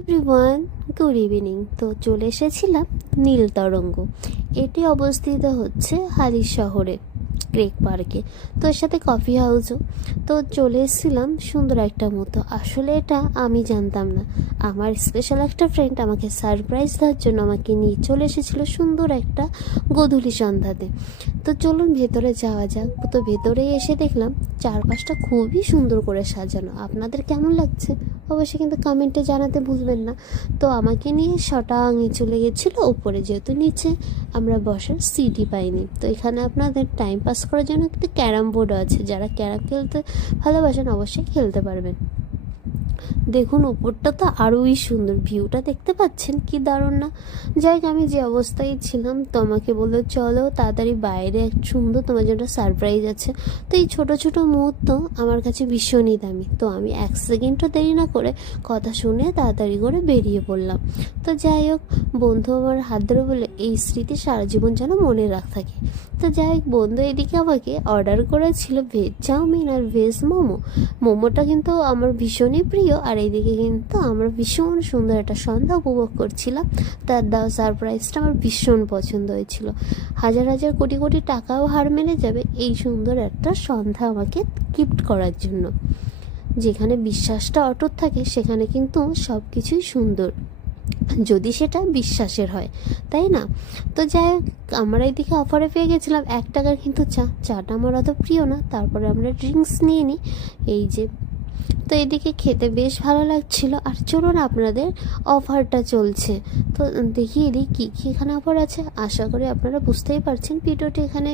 Everyone, good evening. তো চলে এসেছিলাম নীল তরঙ্গ। এটি অবস্থিত হচ্ছে হালির শহরে ক্রেক পার্কে। তো এর সাথে কফি হাউসও। তো চলে এসেছিলাম সুন্দর একটা মতো। আসলে এটা আমি জানতাম না। আমার স্পেশাল একটা ফ্রেন্ড আমাকে সারপ্রাইজ দেওয়ার জন্য আমাকে নিয়ে চলে এসেছিলো সুন্দর একটা গোধূলি সন্ধ্যাতে। তো চলুন ভেতরে যাওয়া যাক। তো ভেতরে এসে দেখলাম চারপাশটা খুবই সুন্দর করে সাজানো। আপনাদের কেমন লাগছে অবশ্যই কিন্তু কমেন্টে জানাতে ভুলবেন না। তো আমাকে নিয়ে শটাঙে চলে গেছিলো উপরে, যেহেতু নিচে আমরা বসার সিটই পাইনি। তো এখানে আপনাদের টাইম পাস করার জন্য একটি ক্যারাম বোর্ড আছে, যারা ক্যারাম খেলতে ভালোবাসেন অবশ্যই খেলতে পারবেন। দেখুন উপরটা তো আরোই সুন্দর, ভিউটা দেখতে পাচ্ছেন কি দারুণ না। যাই হোক, আমি যে অবস্থায় ছিলাম তো আমাকে বললো চলো তাড়াতাড়ি বাইরে, এক সুন্দর তোমার জন্য সারপ্রাইজ আছে। তো এই ছোটো ছোটো মুহূর্ত আমার কাছে ভীষণই দামি। তো আমি এক সেকেন্ডও দেরি না করে কথা শুনে তাড়াতাড়ি করে বেরিয়ে পড়লাম। তো যাই হোক, বন্ধু আমার হাত ধরে বলে এই স্মৃতি সারা জীবন যেন মনে থাকে। তো যাই হোক, বন্ধু এদিকে আমাকে অর্ডার করেছিল ভেজ চাউমিন আর ভেজ মোমো। মোমোটা কিন্তু আমার ভীষণই প্রিয়, আর এইদিকে কিন্তু আমরা ভীষণ সুন্দর একটা সন্ধ্যা উপভোগ করছিলাম। তার দেওয়া সারপ্রাইজটা আমার ভীষণ পছন্দ হয়েছিল। হাজার হাজার কোটি কোটি টাকাও হার মেনে যাবে এই সুন্দর একটা সন্ধ্যা আমাকে গিফট করার জন্য। যেখানে বিশ্বাসটা অটুট থাকে সেখানে কিন্তু সব কিছুই সুন্দর, যদি সেটা বিশ্বাসের হয়, তাই না? তো যাই হোক, আমরা এদিকে অফারে পেয়ে গেছিলাম 1 টাকার কিন্তু চাটা আমার অত প্রিয় না। তারপরে আমরা ড্রিঙ্কস নিয়ে নিই এই যে। তো এদিকে খেতে বেশ ভালো লাগছিল। আর চলুন আপনাদের অফারটা চলছে তো দেখিয়ে দিই কী কী এখানে অফার আছে। আশা করি আপনারা বুঝতেই পারছেন ভিডিওটি এখানে